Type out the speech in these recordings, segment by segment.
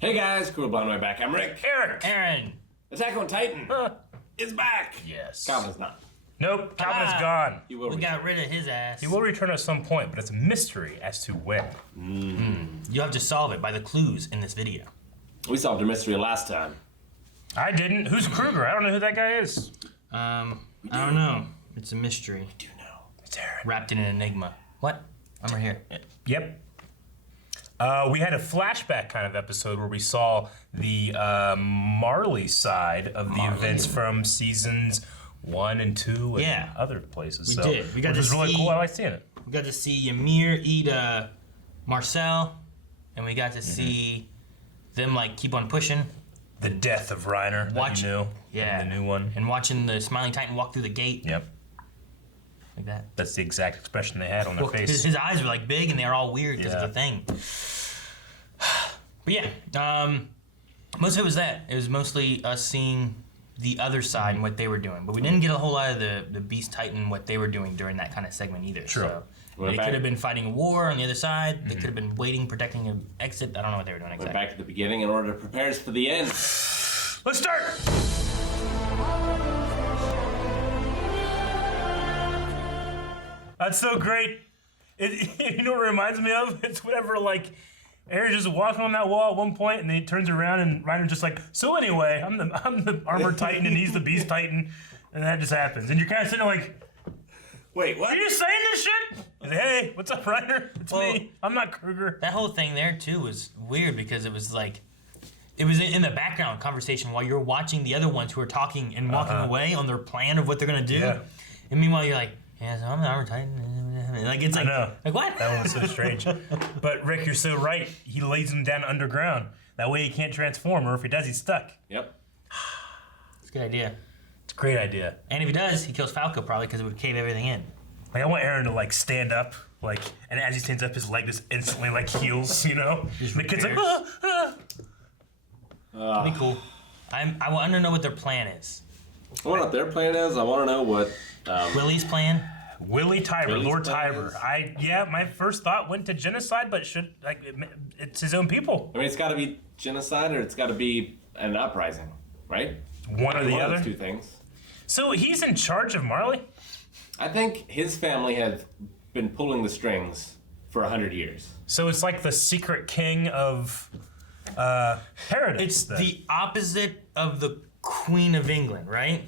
Hey guys, cool blonde way back. I'm Rick. Eric. Aaron. Attack on Titan is back. Yes. Calvin's not. Nope, Calvin is gone. He will We return. got rid of his ass. He will return at some point, but it's a mystery as to when. You have to solve it by the clues in this video. We solved a mystery last time. I didn't. Who's Kruger? I don't know who that guy is. I don't know. It's a mystery. Do you know? It's Aaron. Wrapped in an enigma. What? I'm right here. Yep. We had a flashback kind of episode where we saw the Marley side of the events from seasons 1 and 2 and Yeah. other places. We so, did. We got which to was really see- cool. I like seeing it. We got to see Ymir eat Marcel, and we got to see them like keep on pushing The death of Reiner Watch- that you knew. Yeah. The new one. and watching the Smiling Titan walk through the gate Yep. like that. That's the exact expression they had on their Well, face. his eyes were like big and they're all weird because Yeah. of the thing. But yeah, most of it was that. It was mostly us seeing the other side and what they were doing. But we didn't get a whole lot of the Beast Titan, what they were doing during that kind of segment either. True. So We're they back. could have been fighting a war on the other side. They could have been waiting, protecting an exit. I don't know what they were doing Went exactly. back to the beginning in order to prepare us for the end. Let's start! That's so great. You know what it reminds me of? It's whatever, like, Aaron's just walking on that wall at one point, and then he turns around, and Reiner's just like, so anyway, I'm the armored titan, and he's the beast titan, and that just happens. And you're kind of sitting there like, Wait, what? are you saying this shit? He's like, hey, what's up, Reiner? It's Well- me. I'm not Kruger. That whole thing there too was weird because it was like, it was in the background conversation while you're watching the other ones who are talking and walking away on their plan of what they're gonna do. Yeah. And meanwhile you're like, yeah, so I'm the armor titan. Like it's like, know. like what? That one was so strange. But Rick, you're so right. He lays him down underground. That way he can't transform, or if he does, he's stuck. Yep. It's a good idea. It's a great idea. And if he does, he kills Falco probably because it would cave everything in. Like, I want Aaron to, like, stand up, like, and as he stands up, his leg just instantly, like, heals, you know? Just The kid's like, repairs. ah. Be cool. I want to know what their plan is. I wonder what their plan is. I want to know what. Willie's plan. Willie Tiber, Willie's Lord plan Tiber. is- Yeah, my first thought went to genocide, but it's his own people. I mean, it's got to be genocide or it's got to be an uprising, right? One or the One of other. those two things. So he's in charge of Marley? I think his family has been pulling the strings for 100 years. So it's like the secret king of Paradise. It's then. the opposite of the Queen of England, right?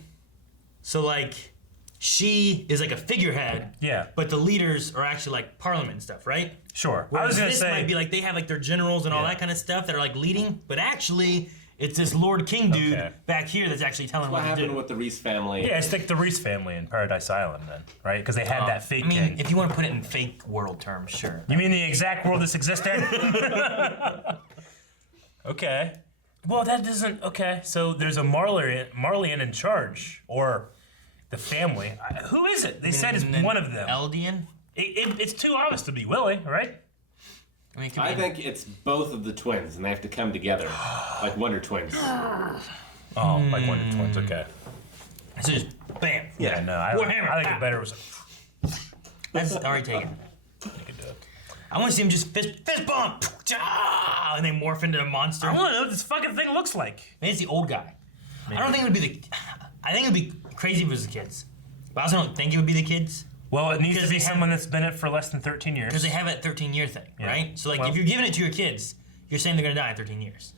So like, she is like a figurehead. Yeah. But the leaders are actually like parliament and stuff, right? Sure. I Whereas was gonna this say, might be like they have like their generals and all Yeah. that kind of stuff that are like leading, but actually it's this Lord King dude Okay. back here that's actually telling What what to happened do. with the Reese family? yeah, it's like the Reese family in Paradise Island, then, right? Because they had that fake I mean, king. if you want to put it in fake world terms, sure. You mean the exact world this exists in? Okay. Well, that doesn't. Okay, so there's a Marleyan in charge, or the family. Who is it? They said it's And then one of them. Eldian. It's too obvious to be Willie, right? I mean, it could I be- think it's both of the twins, and they have to come together like Wonder Twins. Oh, like Wonder Twins. Okay. it's just bam. Yeah, no, I Warhammer. think it better was. That's already taken. You could do it. I want to see him just fist bump, ah, and they morph into a monster. I want to know what this fucking thing looks like. Maybe it's the old guy. I don't think it would be the. I think it would be crazy if it was the kids, but I also don't think it would be the kids Well, it needs Because to be they have- someone that's been it for less than 13 years. because they have that 13-year thing, Yeah. right? So like, Well- if you're giving it to your kids, you're saying they're gonna die in 13 years.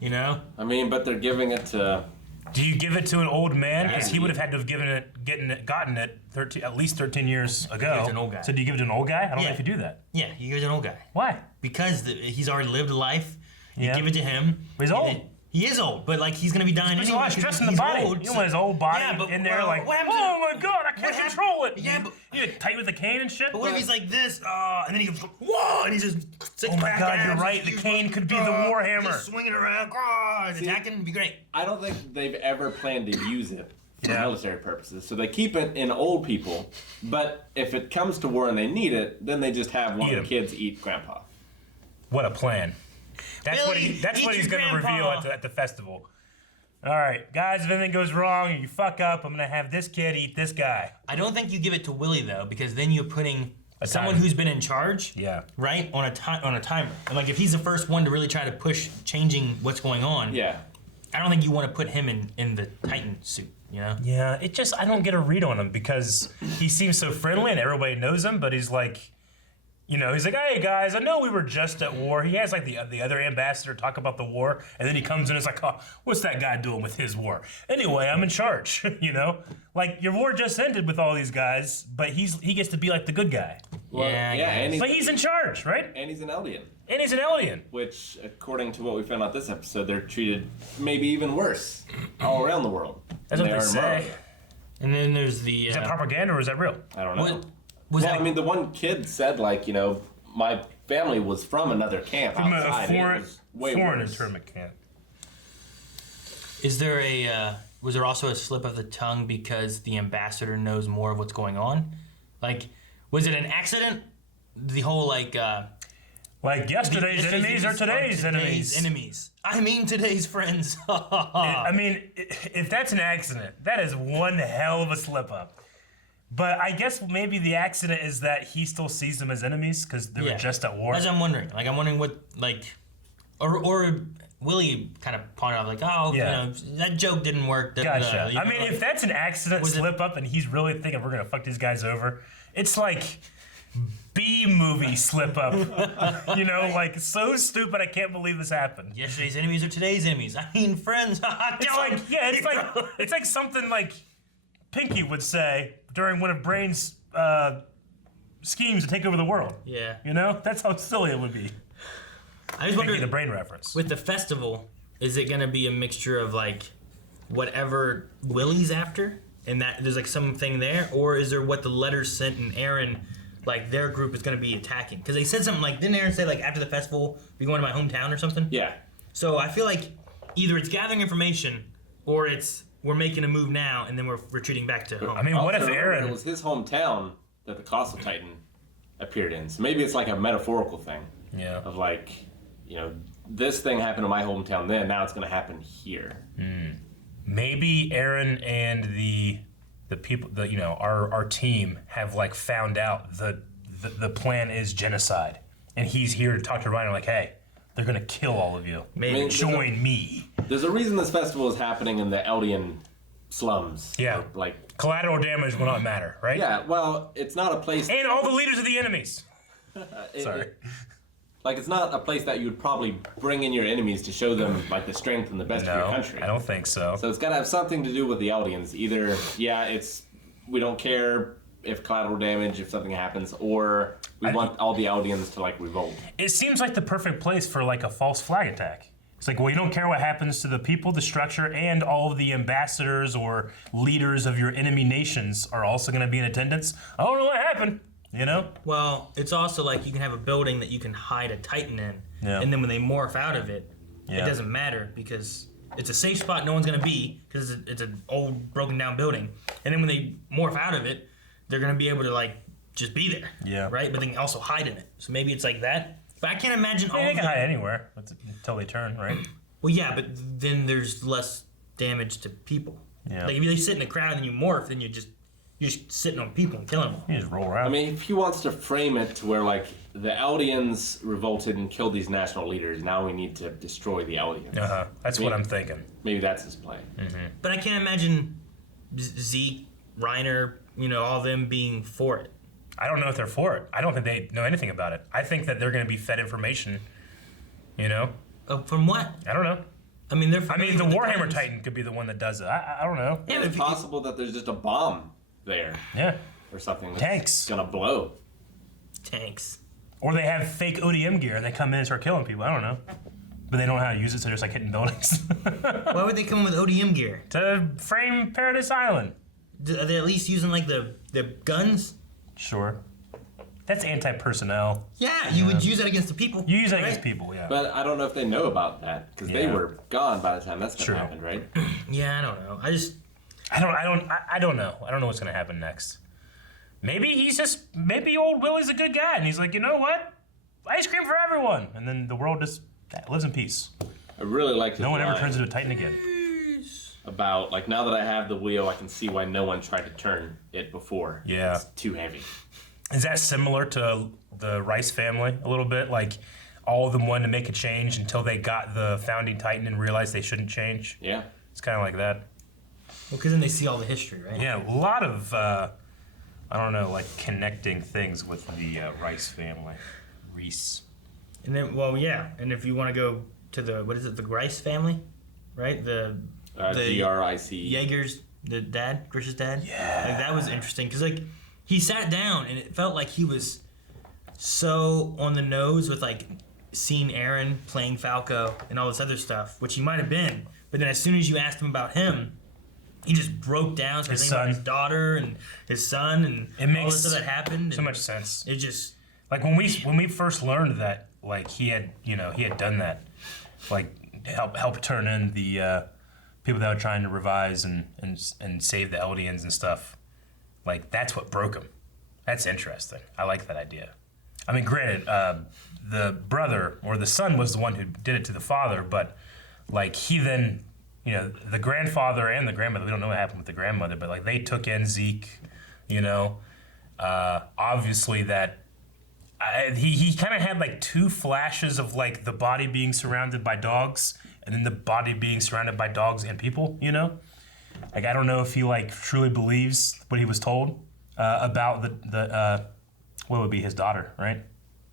You know? I mean, but they're giving it to. Do you give it to an old man? Yeah. Because he would have had to have gotten it 13, at least 13 years ago. Give it to an old guy. So do you give it to an old guy? I don't know Yeah. if you do that. Yeah, you give it to an old guy Why? because he's already lived a life. You Yeah. give it to him. But he's and old. then- He is old, but like he's gonna be dying There's a anyway. lot of because stress in the he's body. old, You don't want his old body Yeah, but, in there well, like, what happens oh if- my god, I can't what hap- control it. Yeah, but- You get tight with the cane and shit. But what if he's like this, and then he goes, whoa, and he's just Oh my God, you're right. The cane could be the Warhammer. Just swinging around, and attacking, it'd be great. I don't think they've ever planned to use it for Yeah. military purposes. So they keep it in old people, but if it comes to war and they need it, then they just have one Eat of 'em. the kids eat Grandpa. What a plan. That's Billy, what eat he's your going to grandpa. reveal at the festival. All right, guys, if anything goes wrong and you fuck up, I'm going to have this kid eat this guy. I don't think you give it to Willie though, because then you're putting someone who's been in charge, Yeah. right, on a timer. And like if he's the first one to really try to push changing what's going on, Yeah. I don't think you want to put him in the Titan suit, you know? Yeah, I don't get a read on him because he seems so friendly and everybody knows him, but he's like, he's like, hey guys, I know we were just at war. He has like the other ambassador talk about the war, and then he comes in and is like, oh, what's that guy doing with his war? Anyway, I'm in charge, Like your war just ended with all these guys, but he gets to be like the good guy. Well, Yeah, and But he's in charge, right? and he's an Eldian, And he's an alien. which, according to what we found out this episode, they're treated maybe even worse all around the world. That's than what they are in say. Marvel. And then there's the Is that propaganda or is that real? I don't know. what was Well, that? I mean, the one kid said, like, my family was from another camp From a outside. and it was way foreign worse. internment camp. Is there was there also a slip of the tongue because the ambassador knows more of what's going on? Like, was it an accident? The whole like Yesterday's enemies are today's enemies. enemies. I mean today's friends. I mean, if that's an accident, that is one hell of a slip up. But I guess maybe the accident is that he still sees them as enemies because they were just at war. As I'm wondering. Like I'm wondering what or Willie kind of pointed out like, oh, Yeah. that joke didn't work. Gotcha. I mean, if that's an accident Was it- slip up and he's really thinking we're gonna fuck these guys over, it's like B-movie slip up. Like so stupid. I can't believe this happened. yesterday's enemies are today's enemies. I mean friends. It's like something like Pinky would say during one of Brain's schemes to take over the world. Yeah. That's how silly it would be. I just Pinky wonder the Brain reference. with the festival, is it gonna be a mixture of like whatever Willie's after, and that there's like something there, or is there what the letters sent and Aaron, like their group is gonna be attacking? Because they said something like, didn't Aaron say like after the festival we going to my hometown or something? Yeah. So I feel like either it's gathering information, or it's we're making a move now and then we're retreating back to home. I mean, what if Also, remember, Aaron? It was his hometown that the Colossal Titan appeared in. So maybe it's like a metaphorical thing Yeah. of like, this thing happened in my hometown then, now it's going to happen here. Maybe Aaron and the people, our team have like found out the plan is genocide, and he's here to talk to Reiner like, hey, they're gonna kill all of you. Maybe. I mean, Join me. There's a reason this festival is happening in the Eldian slums. Yeah. Or, like, Collateral damage will not matter, right? yeah, well, it's not a place... And all the leaders of the enemies. it- Sorry. Like, it's not a place that you would probably bring in your enemies to show them, like, the strength and the best of your No, country. I don't think so. So it's got to have something to do with the Eldians. Either, we don't care if collateral damage, if something happens, or we want all the Eldians to, like, revolt. It seems like the perfect place for like a false flag attack. It's like, well, you don't care what happens to the people, the structure, and all of the ambassadors or leaders of your enemy nations are also going to be in attendance. I don't know what happened, Well, it's also like you can have a building that you can hide a Titan in, Yeah. and then when they morph out of it, it Yeah. doesn't matter because it's a safe spot no one's gonna be because it's an old broken down building. And then when they morph out of it, they're gonna be able to like just be there, Yeah. right? But they can also hide in it. So maybe it's like that. But I can't imagine all. They of can them- hide anywhere until they turn, right? Well, yeah, but then there's less damage to people. Yeah. Like if you sit in a crowd and you morph, then you're just sitting on people and killing them. You just roll around. I mean, if he wants to frame it to where, like, the Eldians revolted and killed these national leaders, now we need to destroy the Eldians. That's what I'm thinking. Maybe that's his play. But I can't imagine Zeke, Reiner, all of them being for it. I don't know if they're for it. I don't think they know anything about it. I think that they're going to be fed information. From what? I don't know. I mean, they're. The familiar with Warhammer Titans. Titan could be the one that does it. I don't know. Yeah, It's if you- possible that there's just a bomb there Yeah. or something that's Tanks. gonna blow. tanks. Or they have fake ODM gear and they come in and start killing people. I don't know. But they don't know how to use it, so they're just like hitting buildings. Why would they come with ODM gear? To frame Paradise Island. Are they at least using like the guns? Sure. That's anti-personnel. Yeah, you would use that against the people. You use that right? against people, yeah. But I don't know if they know about that because they Yeah. were gone by the time that's gonna True. happen, right? Yeah, I don't know. I don't know. I don't know what's gonna happen next. Maybe old Willie's a good guy, and he's like, you know what? Ice cream for everyone, and then the world just lives in peace. I really like his No one ever line turns into a Titan again. about, like, now that I have the wheel, I can see why no one tried to turn it before. Yeah. It's too heavy. Is that similar to the Rice family a little bit? Like, all of them wanted to make a change until they got the founding Titan and realized they shouldn't change? Yeah. It's kind of like that. Well, because then they see all the history, right? Yeah, a lot of, I don't know, like connecting things with the Rice family. Reese. And then, well, yeah. And if you want to go to the, what is it, the Grice family, right? The Gric. Jaeger's, the dad, Grish's dad. Yeah. Like, that was interesting because, like, he sat down and it felt like he was so on the nose with, like, seeing Aaron playing Falco and all this other stuff, which he might have been. But then as soon as you asked him about him, he just broke down, started thinking about his daughter and his son and all this stuff that happened. So much sense. It just... Like, when we first learned that, like, he had done that, like, help turn in the people that were trying to revise and save the Eldians and stuff. Like, that's what broke him. That's interesting. I like that idea. I mean, granted, the brother or the son was the one who did it to the father, but, like, he then, the grandfather and the grandmother, we don't know what happened with the grandmother, but, like, they took in Zeke, obviously that he kind of had, like, two flashes of, like, the body being surrounded by dogs and then the body being surrounded by dogs and people, Like, I don't know if he, like, truly believes what he was told about the what would be his daughter, right?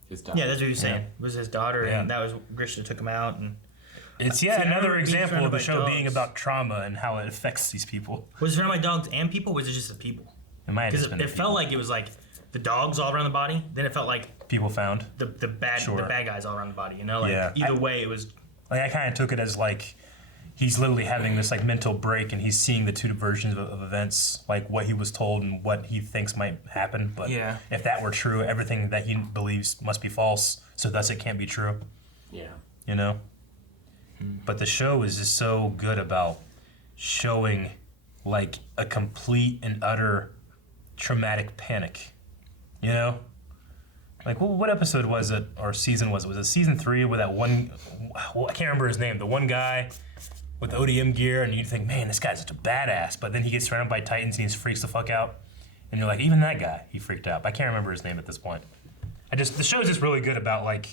His daughter. Yeah, that's what he was saying. It was his daughter, and that was Grisha took him out. And it's another example of the show being about trauma and how it affects these people. Was it surrounded by dogs and people, or was it just the people? It might have just been Because it felt like it was like the dogs all around the body. Then it felt like people found the bad guys all around the body. Like yeah. Either way, it was. Like, I kind of took it as like he's literally having this like mental break, and he's seeing the two versions of events, like what he was told and what he thinks might happen. But if that were true, everything that he believes must be false, so thus it can't be true. Yeah. But the show is just so good about showing like a complete and utter traumatic panic. Like, what episode was it, or season was it? Was it season 3 where that one, I can't remember his name, the one guy with ODM gear, and you think, man, this guy's such a badass, but then he gets surrounded by Titans and he just freaks the fuck out. And you're like, even that guy, he freaked out. I can't remember his name at this point. The show's just really good about, like,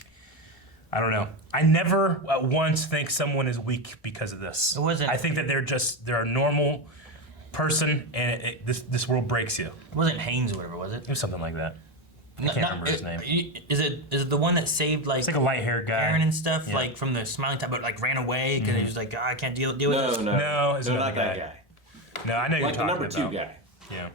I don't know. I never at once think someone is weak because of this. It wasn't. I think that they're a normal person, and this world breaks you. It wasn't Haynes or whatever, was it? It was something like that. I can't remember his name. Is it the one that saved like? It's like a light-haired guy. Aaron and stuff, like from the Smiling Tide, but like ran away because he was like, I can't deal with this. No, it's not that guy. No, I know you're talking about. Like the number 2 guy. Yeah.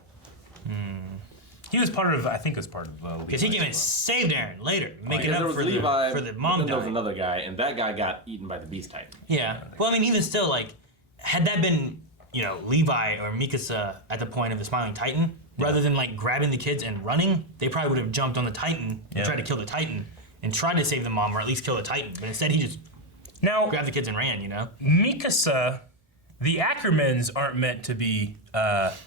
He was part of. I think it was part of. Because he came and saved Aaron later, making up for Levi, the mom then there was dying. another guy, and that guy got eaten by the Beast Titan. Yeah. Well, I mean, even still, like, had that been Levi or Mikasa at the point of the Smiling Titan, rather than like grabbing the kids and running, they probably would have jumped on the Titan and tried to kill the Titan and tried to save the mom or at least kill the Titan. But instead, he just grabbed the kids and ran. Mikasa, the Ackermans aren't meant to be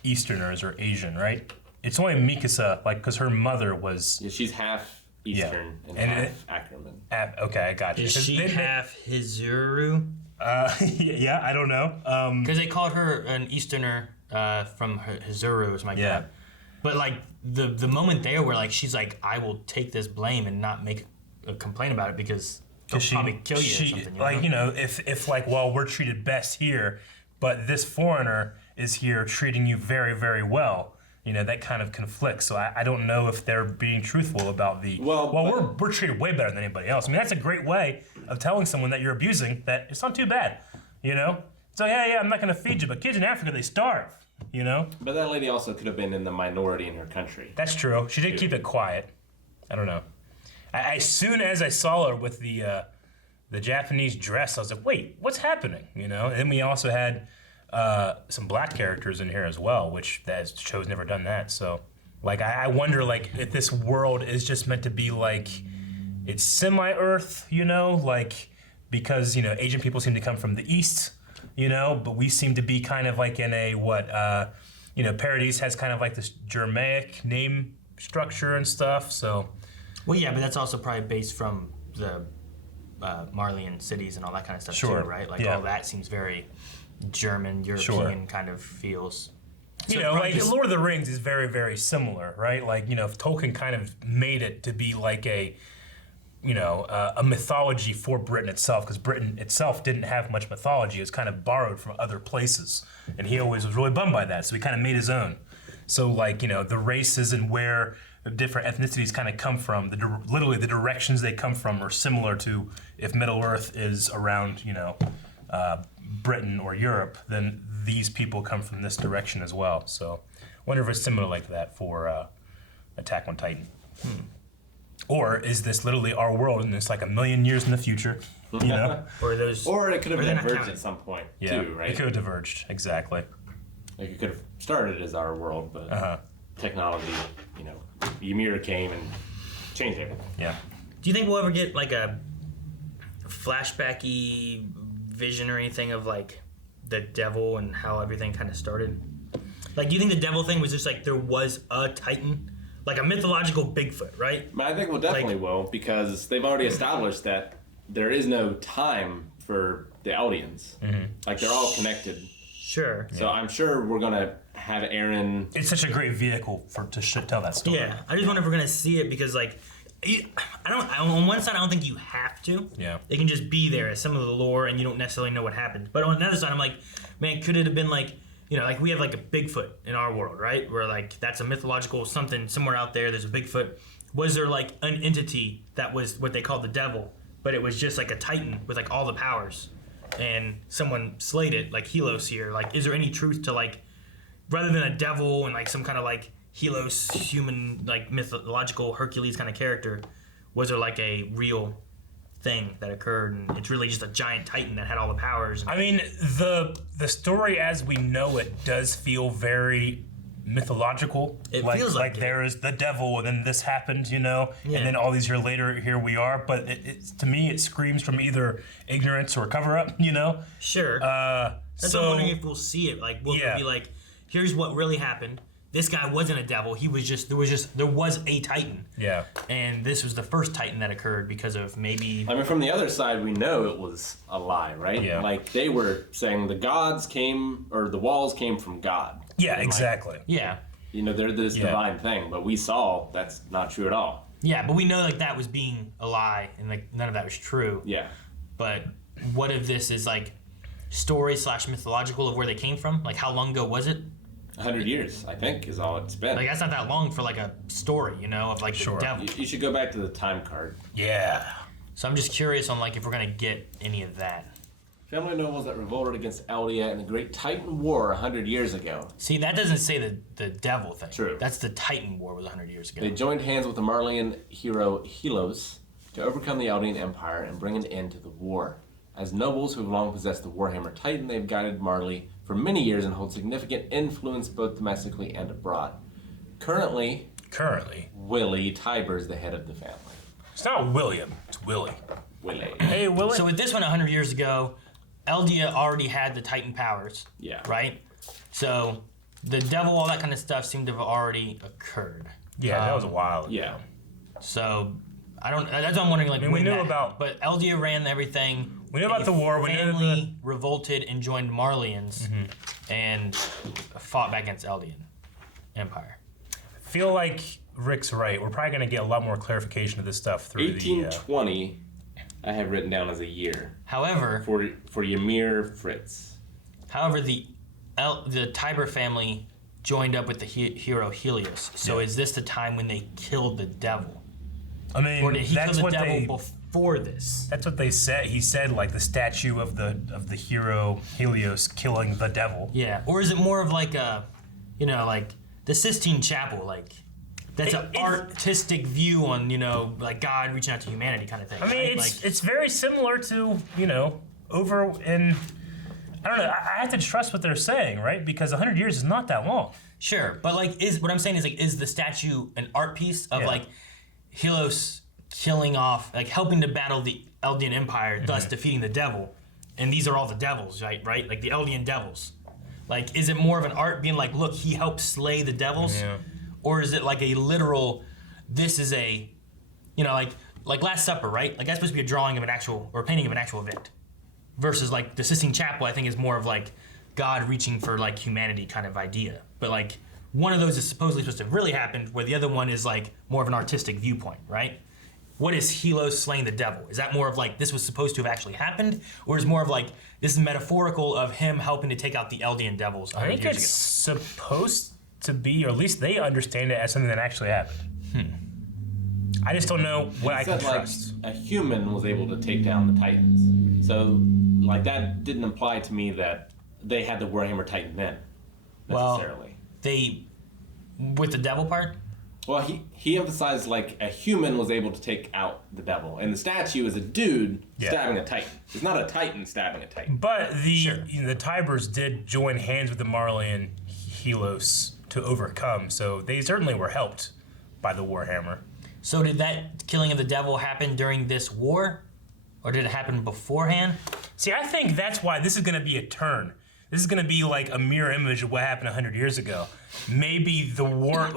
Easterners or Asian, right? It's only Mikasa, like, because her mother was. Yeah, she's half Eastern and half Ackerman. Okay, I got you. Is she half Hizuru? Yeah, I don't know. Because they called her an Easterner from Hizuru, is my guess. But like the moment there where like she's like, I will take this blame and not make a complaint about it because they'll probably kill you or something. Like, if like, well, we're treated best here, but this foreigner is here treating you very, very well. That kind of conflicts. So I don't know if they're being truthful about the. We're treated way better than anybody else. I mean, that's a great way of telling someone that you're abusing that it's not too bad. So yeah, I'm not going to feed you, but kids in Africa, they starve. But that lady also could have been in the minority in her country. That's true. She did keep it quiet. I don't know. As soon as I saw her with the Japanese dress, I was like, wait, what's happening? And then we also had some black characters in here as well, which that show's never done that. So, like, I wonder, like, if this world is just meant to be like it's semi-Earth, like because Asian people seem to come from the East. But we seem to be kind of like in a Paradise has kind of like this Germanic name structure and stuff. So, well, yeah, but that's also probably based from the Marleyan cities and all that kind of stuff too, right? Like all that seems very German, European kind of feels. You So know, probably like just- Lord of the Rings is very, very similar, right? Like, you know, if Tolkien kind of made it to be like a, you know, a mythology for Britain itself, because Britain itself didn't have much mythology. It was kind of borrowed from other places, and he always was really bummed by that. So he kind of made his own. So, like, you know, the races and where the different ethnicities kind of come from, literally the directions they come from are similar to if Middle Earth is around, you know, Britain or Europe, then these people come from this direction as well. So, wonder if it's similar like that for Attack on Titan. Or is this literally our world and it's like a million years in the future? You know? or those, Or it could have Or they're not diverged counted. at some point Yeah, too, right? it could have diverged, exactly. Like it could have started as our world, but Uh-huh. technology, you know, Ymir came and changed everything. Yeah. Do you think we'll ever get like a flashbacky vision or anything of like the devil and how everything kind of started? Like, do you think the devil thing was just like there was a Titan, like a mythological Bigfoot, right? I think we'll definitely Like- will, because they've already established that there is no time for the Eldians. Like they're all connected. Sure. So I'm sure we're gonna have Aaron. It's such a great vehicle to tell that story. Yeah, I just wonder if we're gonna see it because like, on one side I don't think you have to. Yeah. It can just be there as some of the lore, and you don't necessarily know what happened. But on the other side, I'm like, man, could it have been like, you know, like we have like a Bigfoot in our world, right? Where like that's a mythological something somewhere out there. There's a Bigfoot. Was there like an entity that was what they called the devil, but it was just like a Titan with like all the powers, and someone slayed it, like Helos here? Like, is there any truth to like, rather than a devil and like some kind of like Helos human like mythological Hercules kind of character, was there like a real thing that occurred and it's really just a giant Titan that had all the powers? I mean, the story as we know it does feel very mythological. It feels like it. there is the devil, and then this happened, you know, Yeah. and then all these years later, here we are. But to me, it screams from either ignorance or cover up, you know. Sure. That's what So I'm wondering if we'll see it. Like, will Yeah. it be like, here's what really happened. This guy wasn't a devil. He was just there was a Titan, yeah, and this was the first Titan that occurred because of maybe. I mean, from the other side, we know it was a lie, right? Yeah. Like they were saying the gods came, or the walls came from God. yeah, And, like, exactly. Yeah. You know, they're this Yeah. divine thing, but we saw that's not true at all. Yeah, but we know like that was being a lie, and like none of that was true. Yeah. But what if this is like story / mythological of where they came from? Like, how long ago was it? 100 years, I think, is all it's been. Like, that's not that long for like a story, you know, of like Sure. the devil. You should go back to the time card. Yeah. So I'm just curious on like if we're gonna get any of that. Family nobles that revolted against Eldia in the Great Titan War 100 years ago. See, that doesn't say the devil thing. True. That's the Titan War was 100 years ago. They joined hands with the Marleyan hero Helos to overcome the Eldian Empire and bring an end to the war. As nobles who have long possessed the Warhammer Titan, they've guided Marley for many years and hold significant influence both domestically and abroad. Currently, Willie Tiber is the head of the family. It's not William. It's Willie. Willie. Hey, Willie. So with this one 100 years ago, Eldia already had the Titan powers. Yeah. Right? So the devil, all that kind of stuff seemed to have already occurred. yeah, that was a while ago. Yeah. So I don't. That's what I'm wondering. Like, I mean, we when knew that about- happened. But Eldia ran everything. We knew about the war, we knew Family revolted and joined Marleyans Mm-hmm. and fought back against Eldian Empire. I feel like Rick's right. We're probably going to get a lot more clarification of this stuff through 1820, I have written down as a year However, for Ymir Fritz. the Tiber family joined up with the hero Helios. So is this the time when they killed the devil, I mean, or did he kill that's the what devil before this? That's what they said. He said like the statue of the hero Helios killing the devil. Yeah, or is it more of like a, you know, like the Sistine Chapel, like that's an It's- artistic view on, you know, like God reaching out to humanity kind of thing. I mean, right? it's like, it's very similar to, you know, over in. I don't know. I have to trust what they're saying, right? Because 100 years is not that long. sure, but like, is what I'm saying is like, is the statue an art piece of Yeah. like Helios killing off, like helping to battle the Eldian Empire, Mm-hmm. thus defeating the devil, and these are all the devils, right? Right, like the Eldian devils. Like, is it more of an art being like, look, he helped slay the devils, Yeah. or is it like a literal? This is a, you know, like Last Supper, right? Like that's supposed to be a drawing of an actual or a painting of an actual event, versus like the Sistine Chapel. I think is more of like God reaching for like humanity kind of idea. But like one of those is supposedly supposed to have really happened, where the other one is like more of an artistic viewpoint, right? What is Helos slaying the devil? Is that more of like this was supposed to have actually happened, or is more of like this is metaphorical of him helping to take out the Eldian devils? I think it's supposed to be, or at least they understand it as something that actually happened. I just don't know what I can trust. Like, a human was able to take down the Titans. So, like, that didn't imply to me that they had the Warhammer Titan then, necessarily. They, with the devil part? Well, he emphasized, like, a human was able to take out the devil. And the statue is a dude stabbing a Titan. It's not a Titan stabbing a Titan. But the Tibers did join hands with the Marleyan Helos to overcome, so they certainly were helped by the Warhammer. So did that killing of the devil happen during this war? Or did it happen beforehand? See, I think that's why this is going to be a turn. This is going to be like a mirror image of what happened 100 years ago. Maybe the war,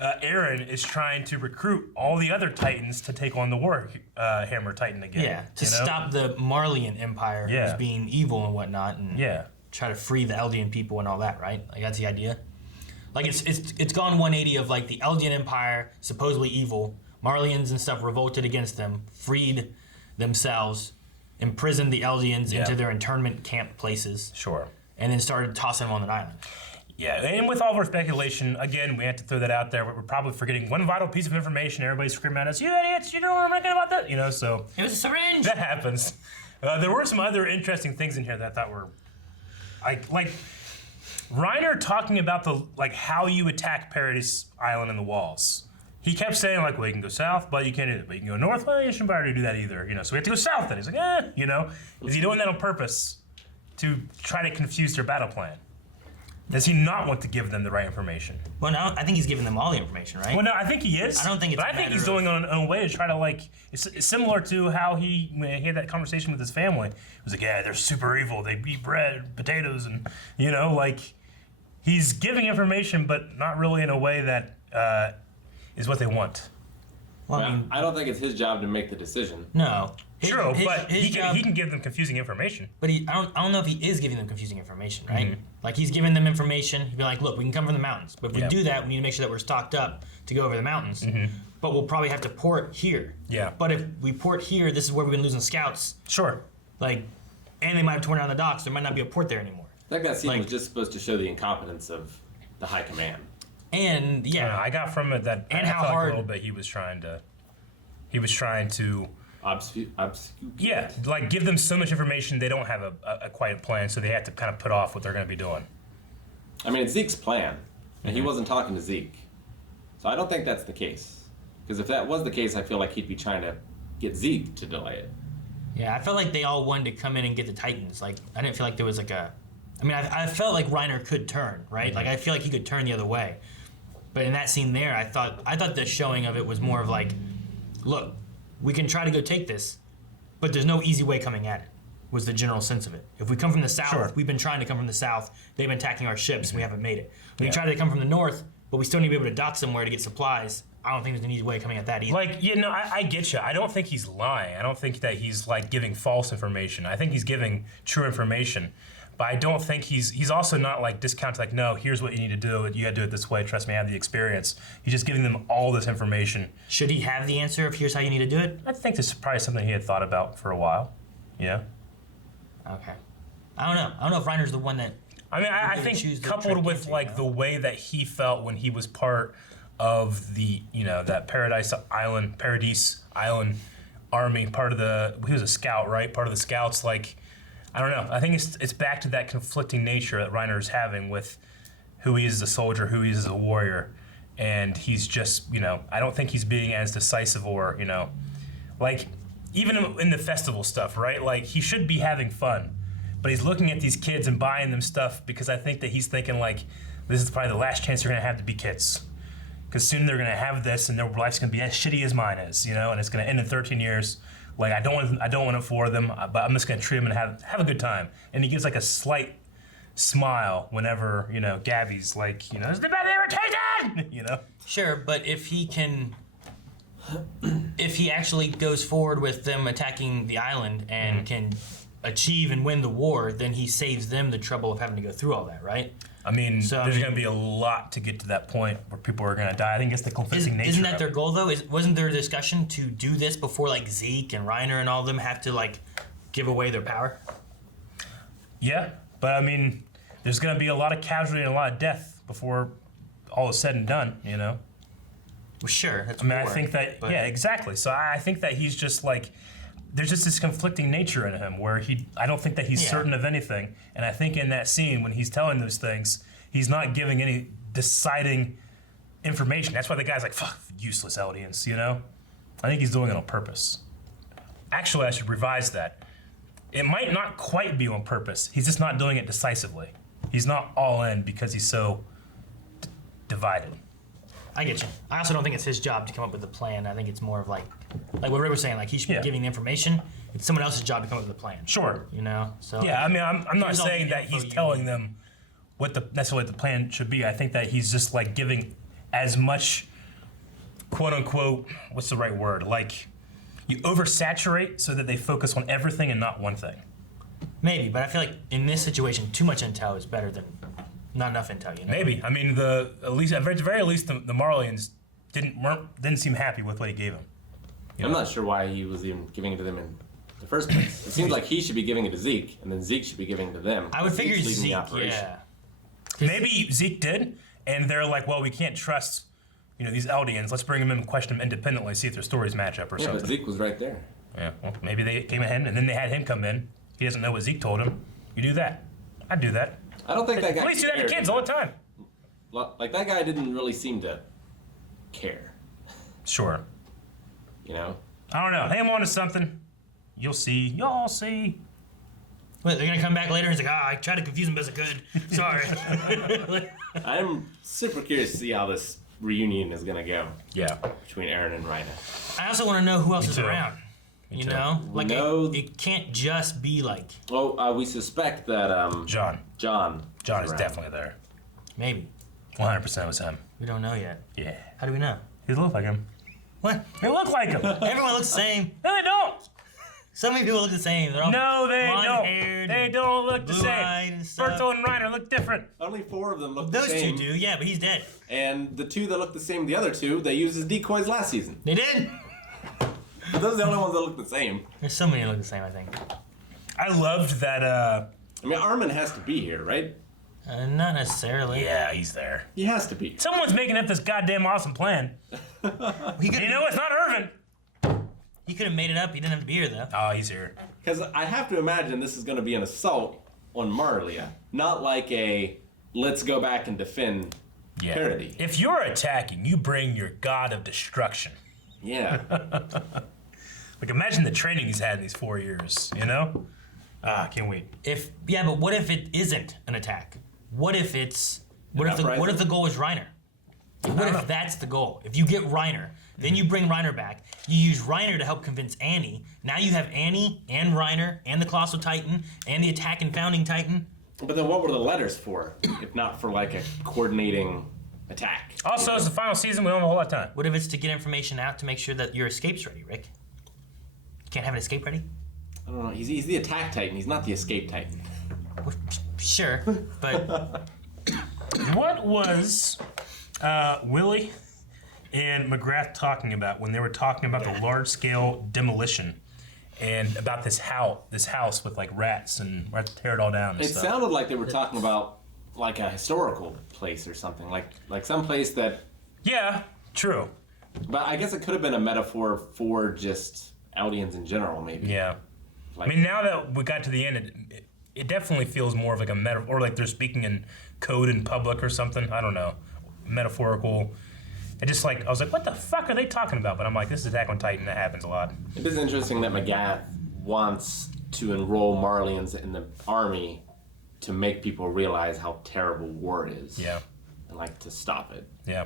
Aaron is trying to recruit all the other Titans to take on the Warhammer Titan again. Yeah, to stop the Marleyan Empire as being evil and whatnot, and try to free the Eldian people and all that, right? Like that's the idea. Like it's gone 180 of like the Eldian Empire, supposedly evil, Marleyans and stuff revolted against them, freed themselves, imprisoned the Eldians into their internment camp places. Sure. And then started tossing them on an island. Yeah, and with all of our speculation, again, we have to throw that out there. We're probably forgetting one vital piece of information. Everybody's screaming at us, "You idiots! You know what I'm thinking about that?" You know, so it was a syringe. That happens. There were some other interesting things in here that I thought were, like Reiner talking about how you attack Paradise Island and the walls. He kept saying well, you can go south, but you can't do that. But you can go north, well, you shouldn't be able to do that either. You know, so we have to go south. Then he's like, is he doing that on purpose to try to confuse their battle plan? Does he not want to give them the right information? Well, no, I think he's giving them all the information, right? Well, no, I think he is. I don't think it's. But I think he's doing it on a way to try to It's similar to how when he had that conversation with his family. He was like, "Yeah, they're super evil. They eat bread, potatoes, and he's giving information, but not really in a way that is what they want." Well, I mean, I don't think it's his job to make the decision. No. True, but he can give them confusing information. But I don't know if he is giving them confusing information, right? Mm-hmm. Like he's giving them information. He'd be like, "Look, we can come from the mountains, but if we do that, we need to make sure that we're stocked up to go over the mountains. Mm-hmm. But we'll probably have to port here. Yeah. But if we port here, this is where we've been losing scouts. Sure. And they might have torn down the docks. There might not be a port there anymore. I think that scene was just supposed to show the incompetence of the high command. And I got from it that and how hard a little bit he was trying to obfuscate. Yeah, give them so much information they don't have a quiet plan, so they have to kind of put off what they're going to be doing. I mean, it's Zeke's plan, and he wasn't talking to Zeke. So I don't think that's the case. Because if that was the case, I feel like he'd be trying to get Zeke to delay it. Yeah, I felt like they all wanted to come in and get the Titans. I didn't feel like there was I felt like Reiner could turn, right? I feel like he could turn the other way. But in that scene there, I thought the showing of it was more of look, we can try to go take this, but there's no easy way coming at it, was the general sense of it. If we come from the south, we've been trying to come from the south, they've been attacking our ships, and we haven't made it. We can try to come from the north, but we still need to be able to dock somewhere to get supplies. I don't think there's an easy way coming at that either. I get you. I don't think he's lying. I don't think that he's giving false information. I think he's giving true information. But I don't think he's also not discounting, no, here's what you need to do. You got to do it this way. Trust me, I have the experience. He's just giving them all this information. Should he have the answer of here's how you need to do it? I think this is probably something he had thought about for a while. Yeah. Okay. I don't know. I don't know if Reiner's the one that. I mean, I think coupled with the way that he felt when he was part of the that Paradise Island army, he was a scout, right? Part of the scouts, I don't know. I think it's back to that conflicting nature that Reiner is having with who he is as a soldier, who he is as a warrior, and he's just I don't think he's being as decisive or even in the festival stuff, right? He should be having fun, but he's looking at these kids and buying them stuff because I think that he's thinking this is probably the last chance they're gonna have to be kids, because soon they're gonna have this and their life's gonna be as shitty as mine is, and it's gonna end in 13 years. I don't want it for them, but I'm just gonna treat them and have a good time. And he gives a slight smile whenever Gabby's "This is the best they ever taken!" Sure, but if he actually goes forward with them attacking the island and can achieve and win the war, then he saves them the trouble of having to go through all that, right? I mean, So, there's going to be a lot to get to that point where people are going to die. I think it's the conflicting nature. Isn't that of their it. goal though? Wasn't there a discussion to do this before like Zeke and Reiner and all of them have to like give away their power? Yeah, but I mean, there's going to be a lot of casualty and a lot of death before all is said and done, you know? Well, sure. That's I mean, war, I think that, but- yeah, exactly. So I think that he's just like, there's just this conflicting nature in him where I don't think that he's Yeah. certain of anything. And I think in that scene, when he's telling those things, he's not giving any deciding information. That's why the guy's like, fuck, useless audience, you know? I think he's doing it on purpose. Actually, I should revise that. It might not quite be on purpose. He's just not doing it decisively. He's not all in because he's so divided. I get you. I also don't think it's his job to come up with the plan. I think it's more of like what Ray was saying. Like he should be Yeah. giving the information. It's someone else's job to come up with a plan. Sure. You know. So Yeah, I mean, I'm not He's all saying the that info he's you telling need. them what necessarily the plan should be. I think that he's just like giving as much, quote unquote, what's the right word? Like you oversaturate so that they focus on everything and not one thing. maybe, but I feel like in this situation, too much intel is better than not enough intel. You know. Maybe. I mean, at the very least, the Marlians didn't seem happy with what he gave them. I'm not sure why he was even giving it to them in the first place. It seems like he should be giving it to Zeke, and then Zeke should be giving it to them. I would figure Zeke's leading Zeke. the operation. Yeah. Maybe Zeke did, and they're like, well, we can't trust, these Eldians. Let's bring them in and question them independently, see if their stories match up or Yeah, something. but Zeke was right there. Yeah, well, maybe they came ahead and then they had him come in. He doesn't know what Zeke told him. You do that. I'd do that. I don't think that guy Police do that to cared. kids all the time. Like, that guy didn't really seem to care, Sure. you know? I don't know. Hang on to something. You'll see. Y'all see. Wait, they're gonna come back later. He's like, I tried to confuse him best I could. Sorry. I'm super curious to see how this reunion is going to go Yeah. between Aaron and Rhina. I also want to know who else is too. around. You too. know, We like know- it can't just be like Well, we suspect that John. John Is around. definitely there. maybe 100% was him. we don't know yet. Yeah. How do we know? He looked like him. What? They look like him. No, Everyone looks the same. they don't. So many people look the same. They're all No, they don't. blonde-haired They and don't look the blue-eyed same. and stuff. Berto and Reiner look different. Only 4 of them look Those the two same. do, yeah, but he's dead. And the 2 that look the same, the other 2, they used as decoys last season. They did. But those are the only ones that look the same. There's so many that look the same. I think. I loved that, I mean, Armin has to be here, right? Not necessarily. yeah, he's there. He has to be. Someone's making up this goddamn awesome plan. He could. You know, it's not Irvin. He could have made it up. He didn't have to be here though. Oh, he's here. Because I have to imagine this is going to be an assault on Marlia, not like a let's go back and defend Yeah. parody. If you're attacking, you bring your god of destruction. Yeah. Like, imagine the training he's had in these 4 years, you know? Can't wait. But what if it isn't an attack? What if it's what if uprising? the goal is Reiner? What if that's the goal? If you get Reiner, then you bring Reiner back. You use Reiner to help convince Annie. Now you have Annie and Reiner and the Colossal Titan and the Attack and Founding Titan. But then what were the letters for, if not for like a coordinating attack? Also, it's the final season. We don't have a whole lot of time. What if it's to get information out to make sure that your escape's ready, Rick? You can't have an escape ready? I don't know. He's the attack titan. He's not the escape titan. Well, sure, but What was Willie and McGrath talking about when they were talking about the large-scale demolition and about this house with like rats and we're to tear it all down and It stuff? sounded like they were talking about like a historical place or something, like some place that. Yeah, true. But I guess it could have been a metaphor for just Eldians in general, maybe. Yeah. Like, I mean, now that we got to the end, it definitely feels more of like a metaphor, or like they're speaking in code in public or something. I don't know. Metaphorical. I was like, what the fuck are they talking about? But I'm like, this is Attack on Titan. That happens a lot. it is interesting that McGath wants to enroll Marlians in the army to make people realize how terrible war is. Yeah. And like to stop it. Yeah.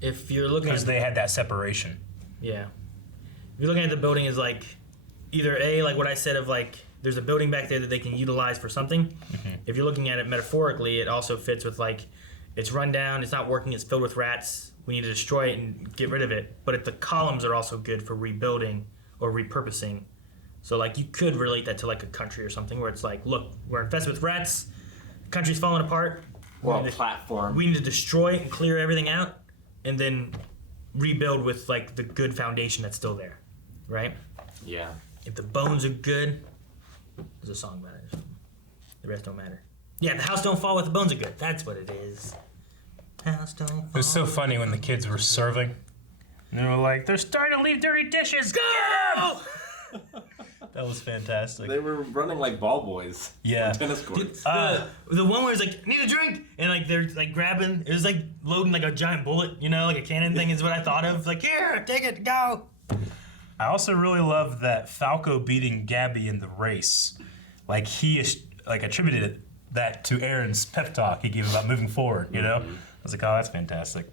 if you're looking Because at they had that separation. Yeah. If you're looking at the building as like either A, like what I said of like there's a building back there that they can utilize for something. Mm-hmm. If you're looking at it metaphorically, it also fits with like it's run down, it's not working, it's filled with rats. We need to destroy it and get rid of it. But if the columns are also good for rebuilding or repurposing So like you could relate that to like a country or something where it's like, look, we're infested with rats, the country's falling apart. Or a platform. We need to destroy and clear everything out, and then rebuild with like the good foundation that's still there, right? Yeah. If the bones are good, there's a song about it. The rest don't matter. Yeah, the house don't fall if the bones are good. That's what it is. House don't fall. It was so funny when the kids were serving. And they were like, they're starting to leave dirty dishes. Go! That was fantastic. They were running like ball boys. Yeah. On tennis courts. The one where it's like, need a drink, and like they're like grabbing, it was like loading like a giant bullet, you know, like a cannon thing is what I thought of. Like, here, take it, go. I also really love that Falco beating Gabby in the race. Like he like attributed that to Aaron's pep talk he gave about moving forward. You know, I was like, oh, that's fantastic.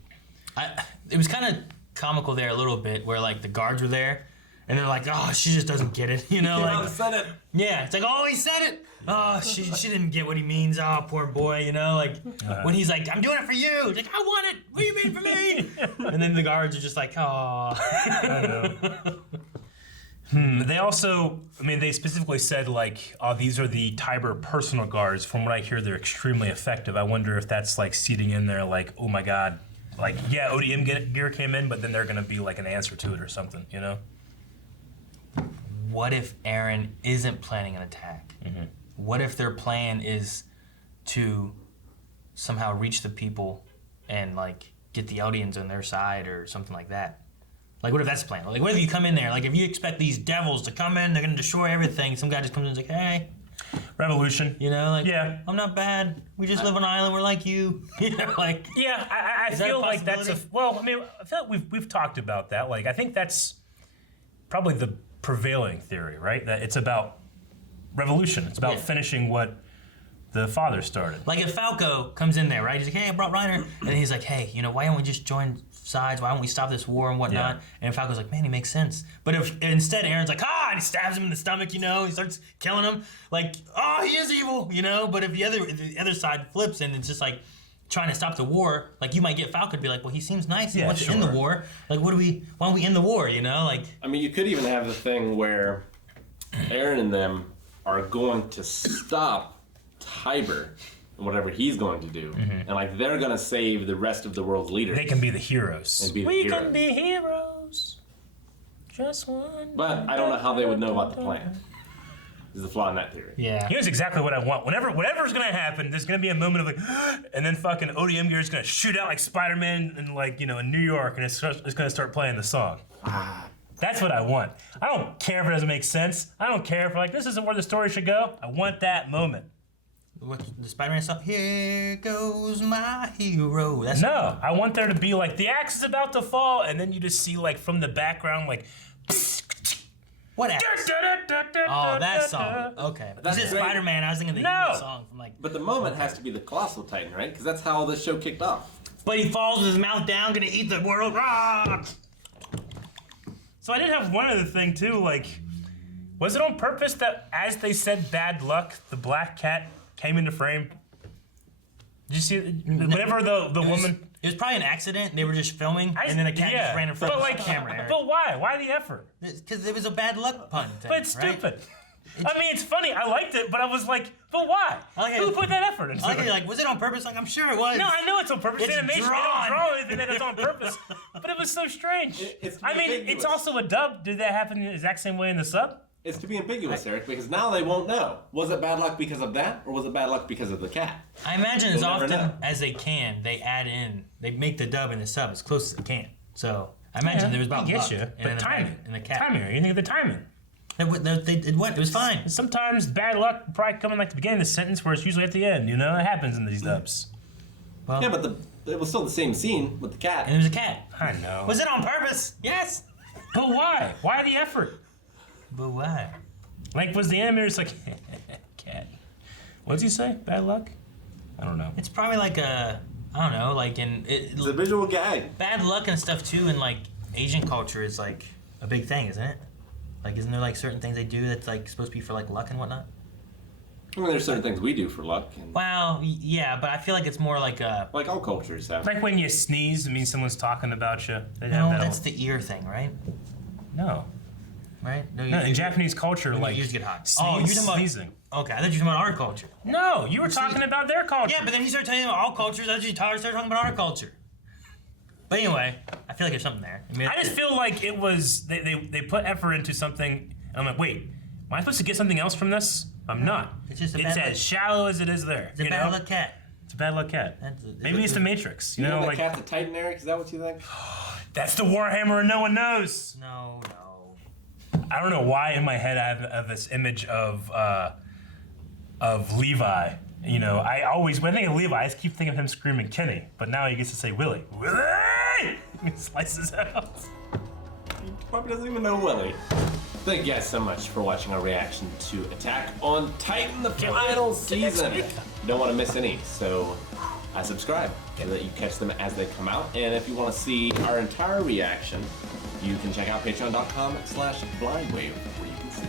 It was kind of comical there a little bit, where like the guards were there, and they're like, oh, she just doesn't get it, you know, like. Said it. Yeah, it's like, oh, he said it. Oh, she didn't get what he means. Oh, poor boy, you know, like when he's like, I'm doing it for you. It's like, I want it. What do you mean for me? And then the guards are just like, oh. I know. They also, I mean, they specifically said like, oh, these are the Tiber personal guards. From what I hear, they're extremely effective. I wonder if that's like seeding in there, like, oh my God, like, yeah, ODM gear came in, but then they're gonna be like an answer to it or something, you know? What if Aaron isn't planning an attack? Mm-hmm. What if their plan is to somehow reach the people and like get the Eldians on their side or something like that? Like, what if that's the plan? Like, what if you come in there? Like, if you expect these devils to come in, they're gonna destroy everything. Some guy just comes in and is like, hey, Revolution. you know, like, Yeah. I'm not bad. We just live on an island. We're like you. You know, like, Yeah, I Is that a feel like that's possibility? well, I mean, I feel like we've talked about that. Like, I think that's probably the prevailing theory, right? That it's about revolution. It's about Yeah. finishing what the father started. Like if Falco comes in there, right? He's like, hey, I brought Reiner. And he's like, hey, you know, why don't we just join sides? Why don't we stop this war and whatnot? Yeah. And Falco's like, man, he makes sense. But if instead Aaron's like, and he stabs him in the stomach, you know, he starts killing him. Like, oh, he is evil, you know? But if the other side flips and it's just like trying to stop the war, like you might get Falco to be like, well, he seems nice. He Yeah, wants to end the sure. war. Like, why don't we end the war, you know? Like, I mean, you could even have the thing where Aaron and them are going to stop Tiber and whatever he's going to do, and like they're gonna save the rest of the world's leaders. They can be the heroes. And be the we hero. can be heroes. Just one. But I don't know how they would know about the plan. Is the flaw in that theory? yeah. Here's exactly what I want. Whatever's gonna happen, there's gonna be a moment of like, and then fucking ODM gear is gonna shoot out like Spider-Man in like, you know, in New York, and it's gonna start playing the song. That's what I want. I don't care if it doesn't make sense. I don't care if like this isn't where the story should go. I want that moment. What, the Spider-Man song? Here goes my hero. That's No, I want there to be like the axe is about to fall, and then you just see like from the background like. what axe? Oh, that song. Okay. That's Is it great. Spider-Man? I was thinking the No. Eagle song from like. But the moment has to be the Colossal Titan, right? Because that's how all this show kicked off. But he falls with his mouth down, gonna eat the world. Ah! So I did have one other thing too, like, was it on purpose that as they said bad luck, the black cat came into frame? Did you see whenever the woman? It was probably an accident. They were just filming, and then the cat just ran in front but of like, the camera. But why? Why the effort? Because it was a bad luck pun thing, But it's right? stupid. I mean, it's funny. I liked it, but I was like, but why? I like Who it. put that effort into I like it? it, like, was it on purpose? Like, I'm sure it was. No, I know it's on purpose. It's Animation. They drawn. don't draw anything that it's on purpose. But it was so strange. It's I mean, ambiguous. it's also a dub. Did that happen the exact same way in the sub? It's to be ambiguous, Eric, because now they won't know. Was it bad luck because of that, or was it bad luck because of the cat? I imagine as We'll never often know. as they can, they add in, they make the dub and the sub as close as they can. So I imagine there was about I get luck you, and but timing. and the cat. Timing. You think of the timing. It went. It was fine. Sometimes bad luck will probably come in like the beginning of the sentence where it's usually at the end, you know? It happens in these dubs. Well, Yeah, but it was still the same scene with the cat. and it was a cat. I know. Was it on purpose? Yes. But why? Why the effort? But why? Like, was the animator just like, cat? What does he say? Bad luck? I don't know. It's probably like a, I don't know, like It's a visual gag. bad luck and stuff too, in like Asian culture is like a big thing, isn't it? Like, isn't there like certain things they do that's like supposed to be for like luck and whatnot? I mean, there's certain things we do for luck, and Well, yeah, but I feel like it's more like a. like all cultures have. Like when you sneeze, it means someone's talking about you. They have No, that that's the ear thing, right? No. right? No, In Japanese culture, when like your ears get hot. Sneeze, you're talking about sneezing. Okay, I thought you were talking about our culture. No, you were talking about their culture. Yeah, but then he started telling me about all cultures. I just started talking about our culture. But anyway, I feel like there's something there. I just feel like it was they put effort into something. And I'm like, wait, am I supposed to get something else from this? I'm not. It's just it's as shallow as it is there. It's a bad luck cat. It's a bad luck cat. Maybe it's the Matrix. You know, the like cat the Titan, Eric? Is that what you think? that's the Warhammer and no one knows. No. I don't know why in my head I have this image of Levi. You know, when I think of Levi, I just keep thinking of him screaming Kenny, but now he gets to say Willie. Willie! He slices out. He probably doesn't even know Willie. Thank you guys so much for watching our reaction to Attack on Titan, the final season. You don't want to miss any, so subscribe so that you catch them as they come out. And if you want to see our entire reaction, you can check out patreon.com/blindwave where you can see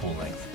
full length.